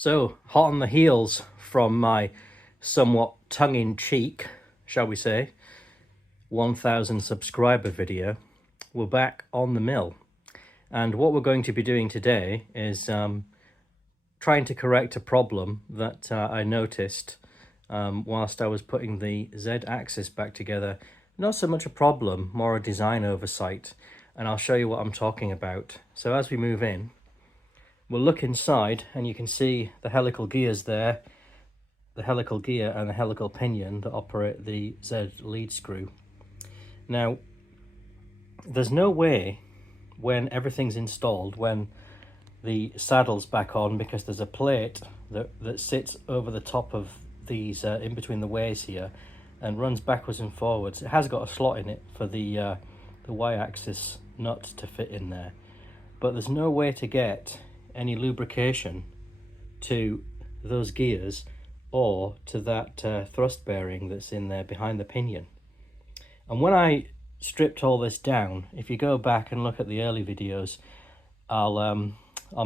So, hot on the heels from my somewhat tongue-in-cheek, shall we say, 1,000 subscriber video, we're back on the mill. And what we're going to be doing today is trying to correct a problem that I noticed whilst I was putting the Z-axis back together. Not so much a problem, more a design oversight. And I'll show you what I'm talking about. So as we move in, we'll look inside and you can see the helical gears there, the helical gear and the helical pinion that operate the Z lead screw. Now, there's no way when everything's installed, when the saddle's back on, because there's a plate that sits over the top of these, in between the ways here, and runs backwards and forwards. It has got a slot in it for the Y-axis nut to fit in there, but there's no way to get any lubrication to those gears or to that thrust bearing that's in there behind the pinion. And when I stripped all this down, if you go back and look at the early videos, I'll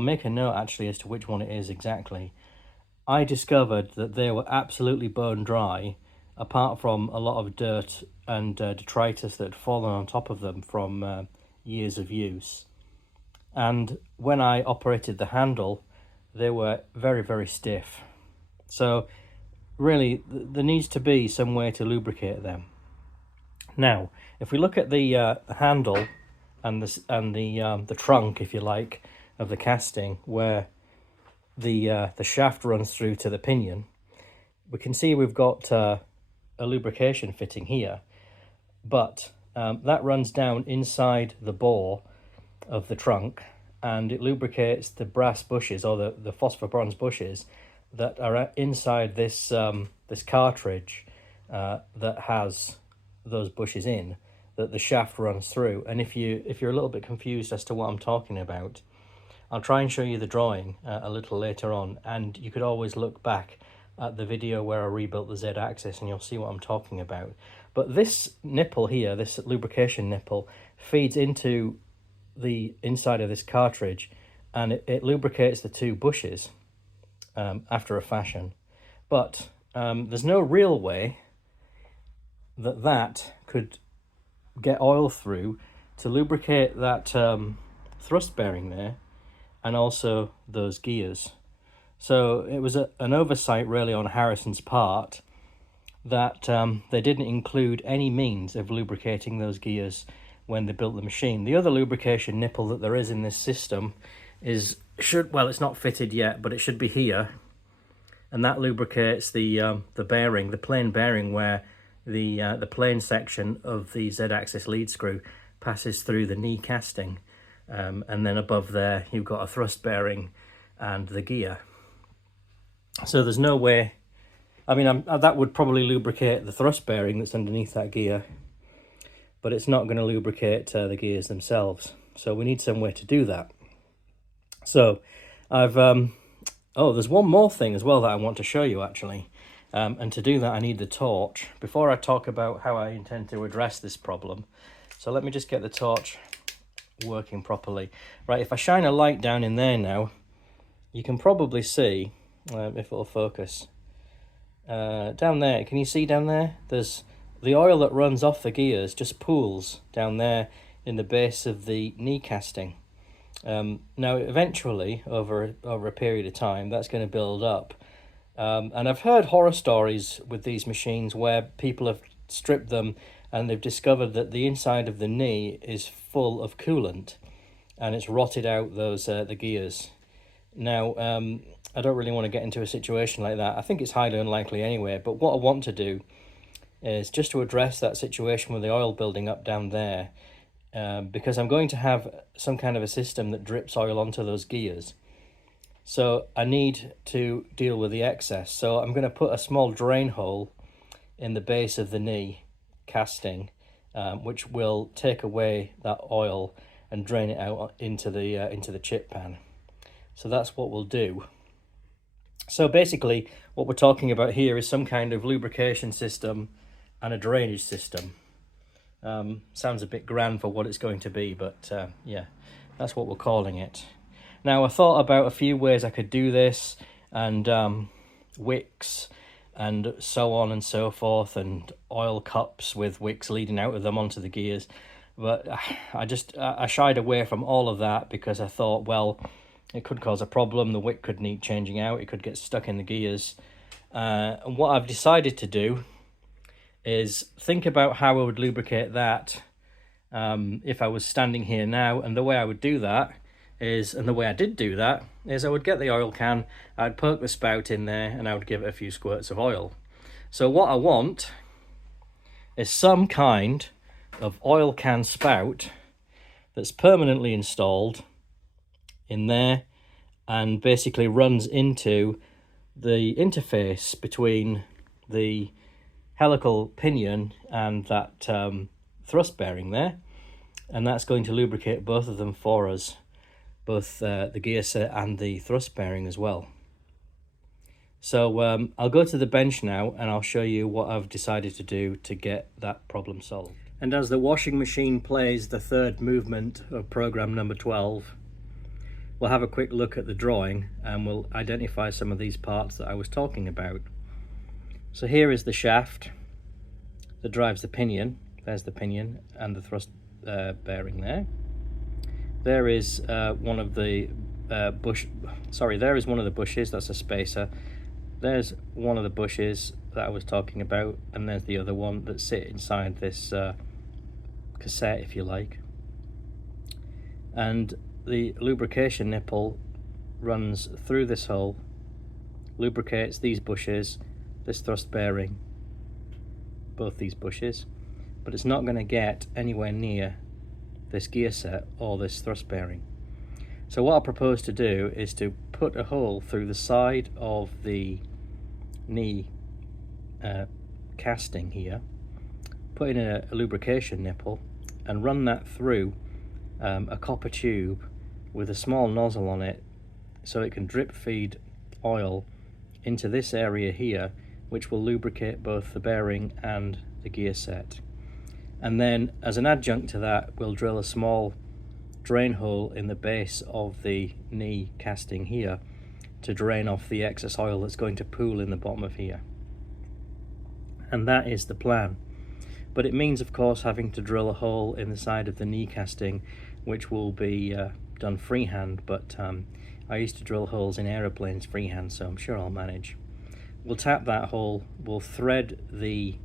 make a note actually as to which one it is exactly. I discovered that they were absolutely bone dry, apart from a lot of dirt and detritus that had fallen on top of them from years of use. And when I operated the handle, they were very, very stiff. So really, there needs to be some way to lubricate them. Now, if we look at the handle and the trunk, if you like, of the casting, where the shaft runs through to the pinion, we can see we've got a lubrication fitting here, but that runs down inside the bore of the trunk, and it lubricates the brass bushes, or the phosphor bronze bushes that are inside this this cartridge that has those bushes in, that the shaft runs through. And if you're a little bit confused as to what I'm talking about, I'll try and show you the drawing a little later on, and you could always look back at the video where I rebuilt the Z-axis and you'll see what I'm talking about. But this nipple here, this lubrication nipple, feeds into the inside of this cartridge, and it lubricates the two bushes after a fashion. But there's no real way that could get oil through to lubricate that thrust bearing there and also those gears. So it was an oversight really on Harrison's part that they didn't include any means of lubricating those gears when they built the machine. The other lubrication nipple that there is in this system well, it's not fitted yet, but it should be here, and that lubricates the bearing, the plain bearing, where the plain section of the Z-axis lead screw passes through the knee casting, and then above there you've got a thrust bearing and the gear. So there's no way, I mean, that would probably lubricate the thrust bearing that's underneath that gear, but it's not going to lubricate the gears themselves. So we need some way to do that. So I've oh, there's one more thing as well that I want to show you actually, and to do that I need the torch before I talk about how I intend to address this problem. So let me just get the torch working properly. Right, if I shine a light down in there now, you can probably see, if it'll focus, down there, can you see down there? There's the oil that runs off the gears just pools down there in the base of the knee casting. Now eventually, over a period of time, that's going to build up. And I've heard horror stories with these machines where people have stripped them and they've discovered that the inside of the knee is full of coolant and it's rotted out those the gears. Now, I don't really want to get into a situation like that. I think it's highly unlikely anyway, but what I want to do is just to address that situation with the oil building up down there, because I'm going to have some kind of a system that drips oil onto those gears. So I need to deal with the excess. So I'm going to put a small drain hole in the base of the knee casting, which will take away that oil and drain it out into the chip pan. So that's what we'll do. So basically what we're talking about here is some kind of lubrication system and a drainage system. Sounds a bit grand for what it's going to be, but yeah, that's what we're calling it. Now I thought about a few ways I could do this. and wicks and so on and so forth, and oil cups with wicks leading out of them onto the gears. But I shied away from all of that because I thought, well, it could cause a problem. The wick could need changing out. It could get stuck in the gears. And what I've decided to do is think about how I would lubricate that if I was standing here now. And the way I would do that is, and the way I did do that, is I would get the oil can, I'd poke the spout in there, and I would give it a few squirts of oil. So what I want is some kind of oil can spout that's permanently installed in there and basically runs into the interface between the helical pinion and that thrust bearing there, and that's going to lubricate both of them for us, both the gear set and the thrust bearing as well. So I'll go to the bench now and I'll show you what I've decided to do to get that problem solved. And as the washing machine plays the third movement of program number 12, we'll have a quick look at the drawing and we'll identify some of these parts that I was talking about. So here is the shaft that drives the pinion. There's the pinion and the thrust bearing there. There is one of the there is one of the bushes, that's a spacer. There's one of the bushes that I was talking about, and there's the other one that sit inside this cassette, if you like. And the lubrication nipple runs through this hole, lubricates these bushes, this thrust bearing, both these bushes, but it's not going to get anywhere near this gear set or this thrust bearing. So what I propose to do is to put a hole through the side of the knee casting here, put in a lubrication nipple and run that through a copper tube with a small nozzle on it, so it can drip feed oil into this area here, which will lubricate both the bearing and the gear set. And then as an adjunct to that, we'll drill a small drain hole in the base of the knee casting here to drain off the excess oil that's going to pool in the bottom of here. And that is the plan. But it means, of course, having to drill a hole in the side of the knee casting, which will be done freehand, but I used to drill holes in aeroplanes freehand, so I'm sure I'll manage. We'll tap that hole, we'll thread the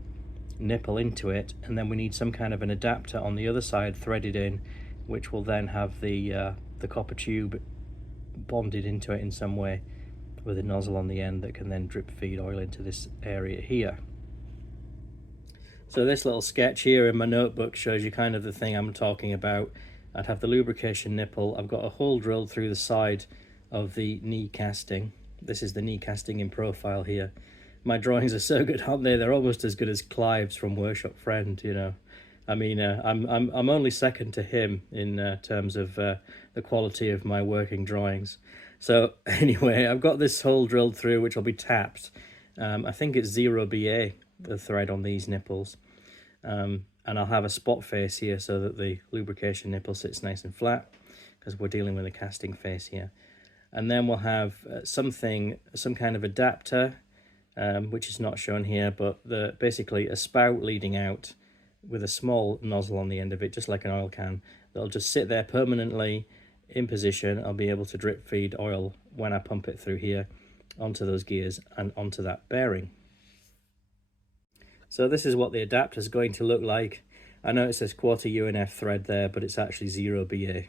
nipple into it, and then we need some kind of an adapter on the other side threaded in, which will then have the copper tube bonded into it in some way with a nozzle on the end that can then drip feed oil into this area here. So this little sketch here in my notebook shows you kind of the thing I'm talking about. I'd have the lubrication nipple, I've got a hole drilled through the side of the knee casting. This is the knee casting in profile here. My drawings are so good, aren't they? They're almost as good as Clive's from Workshop Friend, you know. I mean, I'm only second to him in terms of the quality of my working drawings. So anyway, I've got this hole drilled through, which will be tapped. I think it's 0BA, the thread on these nipples. And I'll have a spot face here so that the lubrication nipple sits nice and flat, because we're dealing with a casting face here. And then we'll have some kind of adapter, which is not shown here, but basically a spout leading out with a small nozzle on the end of it, just like an oil can, that'll just sit there permanently in position. I'll be able to drip feed oil when I pump it through here onto those gears and onto that bearing. So this is what the adapter is going to look like. I know it says quarter UNF thread there, but it's actually 0BA.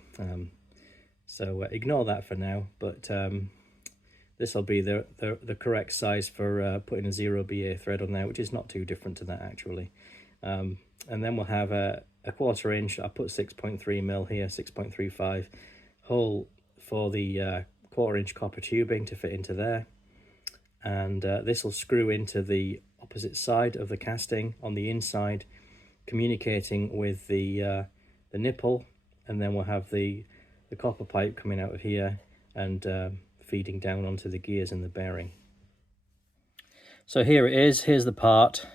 So ignore that for now, but this will be the correct size for putting a 0BA thread on there, which is not too different to that actually. And then we'll have a 1/4 inch, I put 6.3 mil here, 6.35 hole for the 1/4 inch copper tubing to fit into there. And this will screw into the opposite side of the casting on the inside, communicating with the nipple, and then we'll have the copper pipe coming out of here and feeding down onto the gears and the bearing. So here it is, here's the part.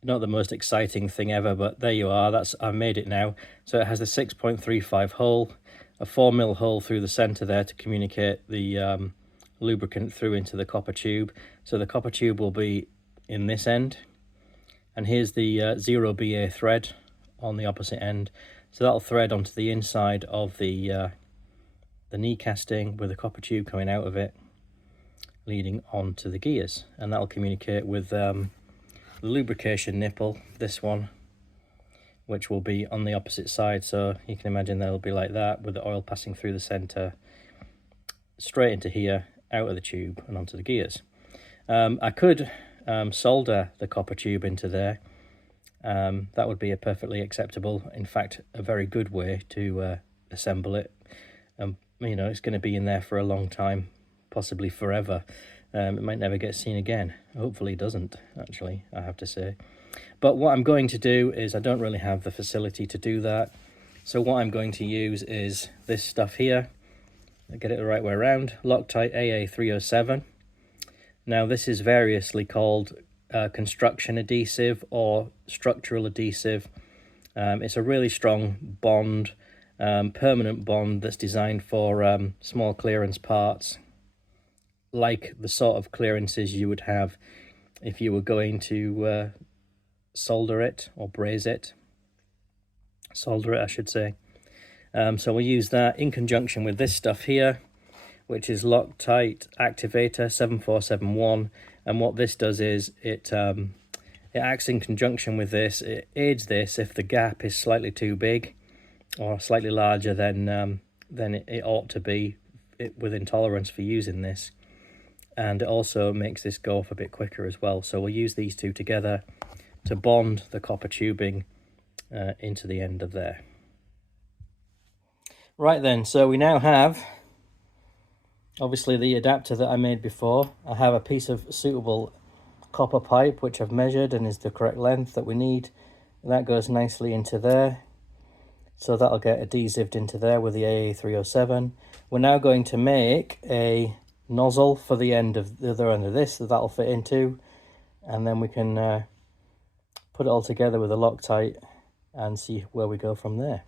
Not the most exciting thing ever, but there you are, I've made it now. So it has the 6.35 hole, a 4 mil hole through the center there to communicate the lubricant through into the copper tube. So the copper tube will be in this end, and here's the 0BA thread on the opposite end. So that'll thread onto the inside of the knee casting with a copper tube coming out of it, leading onto the gears, and that'll communicate with the lubrication nipple, this one, which will be on the opposite side. So you can imagine that'll be like that, with the oil passing through the center, straight into here, out of the tube and onto the gears. I could solder the copper tube into there. That would be a perfectly acceptable, in fact a very good way to assemble it. You know, it's going to be in there for a long time, possibly forever. It might never get seen again. Hopefully it doesn't, actually, I have to say. But what I'm going to do is, I don't really have the facility to do that, so what I'm going to use is this stuff here. I'll get it the right way around. Loctite AA307. Now this is variously called construction adhesive or structural adhesive. It's a really strong bond, permanent bond, that's designed for small clearance parts, like the sort of clearances you would have if you were going to solder it or braze it. Solder it, I should say. So we'll use that in conjunction with this stuff here, which is Loctite Activator 7471. And what this does is it acts in conjunction with this. It aids this if the gap is slightly too big or slightly larger than it ought to be within tolerance for using this. And it also makes this go off a bit quicker as well. So we'll use these two together to bond the copper tubing into the end of there. Right then, so we now have obviously the adapter that I made before. I have a piece of suitable copper pipe which I've measured and is the correct length that we need. And that goes nicely into there. So that'll get adhesived into there with the AA307. We're now going to make a nozzle for the other end of this that that'll fit into, and then we can put it all together with a Loctite and see where we go from there.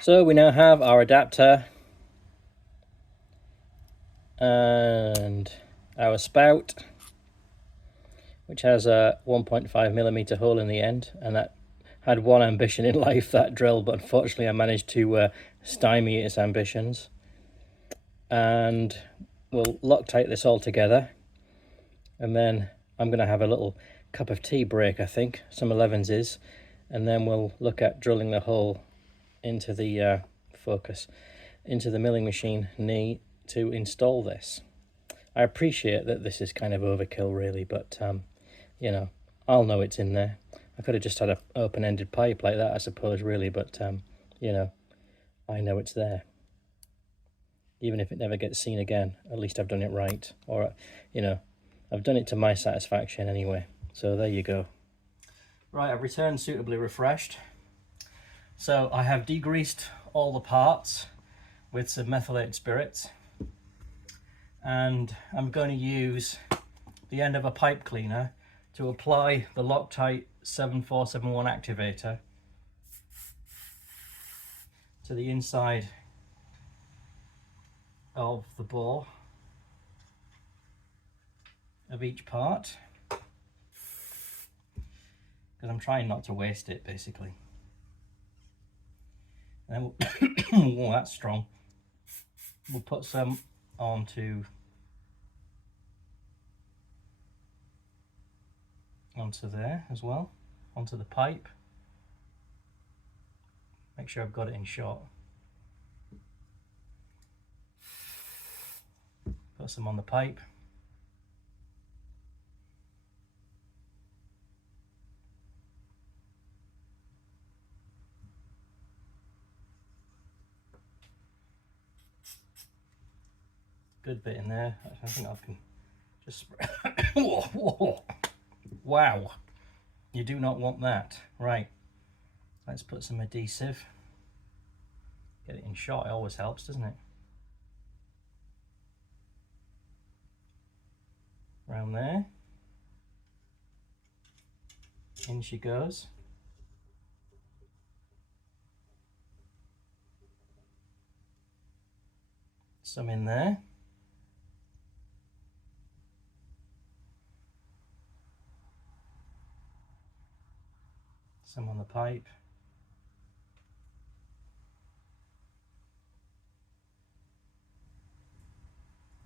So we now have our adapter and our spout, which has a 1.5mm hole in the end, and that had one ambition in life, that drill, but unfortunately I managed to stymie its ambitions. And we'll Loctite this all together, and then I'm going to have a little cup of tea break, I think, some 11s is, and then we'll look at drilling the hole into the into the milling machine knee to install this. I appreciate that this is kind of overkill really, but you know, I'll know it's in there. I could have just had an open-ended pipe like that, I suppose, really, but you know, I know it's there. Even if it never gets seen again, at least I've done it right, or you know, I've done it to my satisfaction anyway. So there you go. Right, I've returned suitably refreshed. So I have degreased all the parts with some methylated spirits, and I'm going to use the end of a pipe cleaner to apply the Loctite 7471 activator to the inside of the bore of each part, because I'm trying not to waste it basically. And then we'll, oh, that's strong. We'll put some onto there as well, onto the pipe. Make sure I've got it in shot. Put some on the pipe. Good bit in there. I think I can just whoa, whoa. Wow, you do not want that. Right, let's put some adhesive. Get it in shot, it always helps, doesn't it? Around there. In she goes. Some in there. Some on the pipe.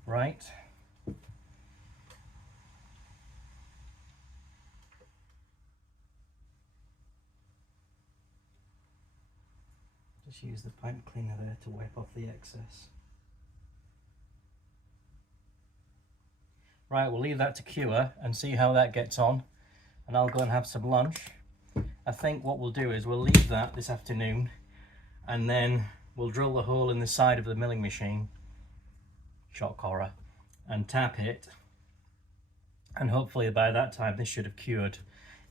Right. Just use the pipe cleaner there to wipe off the excess. Right, we'll leave that to cure and see how that gets on, and I'll go and have some lunch. I think what we'll do is we'll leave that this afternoon, and then we'll drill the hole in the side of the milling machine, shock horror, and tap it, and hopefully by that time this should have cured.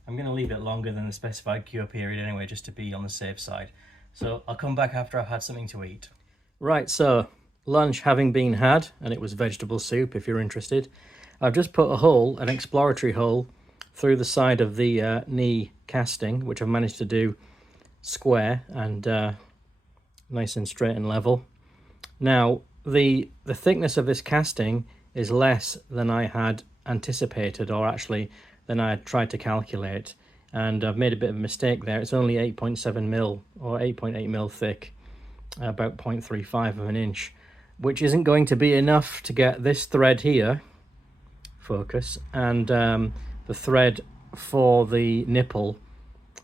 I'm going to leave it longer than the specified cure period anyway, just to be on the safe side. So I'll come back after I've had something to eat. Right, so lunch having been had, and it was vegetable soup if you're interested. I've just put a hole, an exploratory hole, through the side of the knee casting, which I've managed to do square and nice and straight and level. Now, the thickness of this casting is less than I had anticipated, or actually than I had tried to calculate, and I've made a bit of a mistake there. It's only 8.7mm or 8.8mm thick, about 0.35 of an inch, which isn't going to be enough to get this thread here, focus, and the thread for the nipple,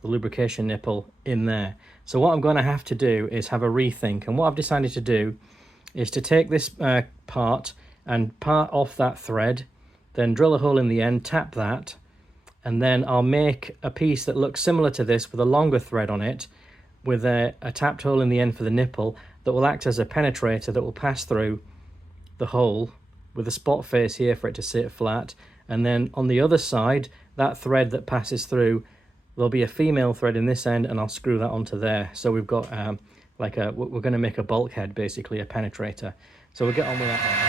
the lubrication nipple, in there. So what I'm going to have to do is have a rethink, and what I've decided to do is to take this part and part off that thread then drill a hole in the end, tap that, and then I'll make a piece that looks similar to this with a longer thread on it, with a tapped hole in the end for the nipple that will act as a penetrator that will pass through the hole with a spot face here for it to sit flat. And then on the other side, that thread that passes through, there'll be a female thread in this end, and I'll screw that onto there. So we've got we're going to make a bulkhead, basically a penetrator. So we'll get on with that one.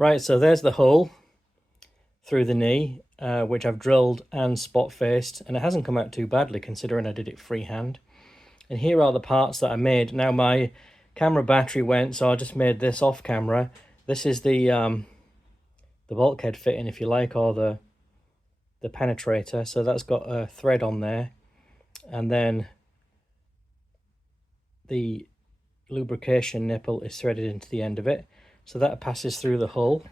Right, so there's the hole through the knee, which I've drilled and spot faced, and it hasn't come out too badly considering I did it freehand. And here are the parts that I made. Now my camera battery went, so I just made this off camera. This is the bulkhead fitting, if you like, or the penetrator. So that's got a thread on there, and then the lubrication nipple is threaded into the end of it. So that passes through the hull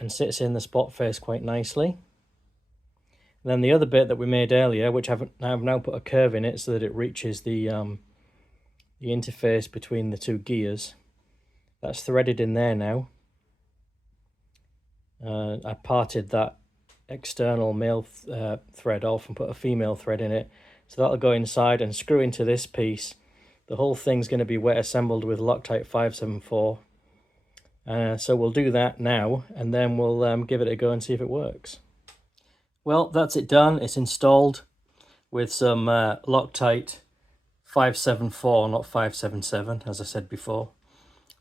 and sits in the spot face quite nicely. And then the other bit that we made earlier, which I've now put a curve in it so that it reaches the interface between the two gears, that's threaded in there now. I parted that external male thread off and put a female thread in it. So that'll go inside and screw into this piece. The whole thing's going to be wet assembled with Loctite 574. So we'll do that now, and then we'll give it a go and see if it works. Well, that's it done. It's installed with some Loctite 574, not 577, as I said before,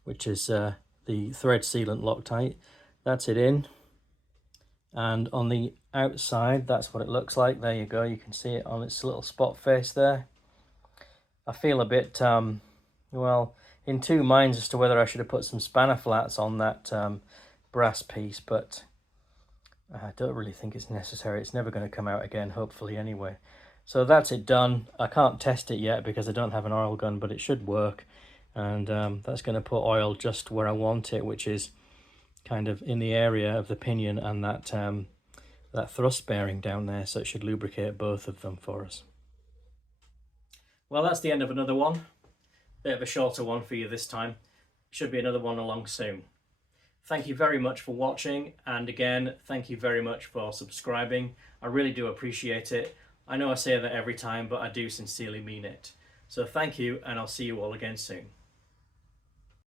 which is the thread sealant Loctite. That's it in. And on the outside, that's what it looks like. There you go. You can see it on its little spot face there. I feel a bit, well, in two minds as to whether I should have put some spanner flats on that brass piece, but I don't really think it's necessary. It's never going to come out again, hopefully, anyway. So that's it done. I can't test it yet because I don't have an oil gun, but it should work. And that's going to put oil just where I want it, which is kind of in the area of the pinion and that thrust bearing down there. So it should lubricate both of them for us. Well, that's the end of another one. Bit of a shorter one for you this time. Should be another one along soon. Thank you very much for watching, and again, thank you very much for subscribing. I really do appreciate it. I know I say that every time, but I do sincerely mean it. So thank you, and I'll see you all again soon.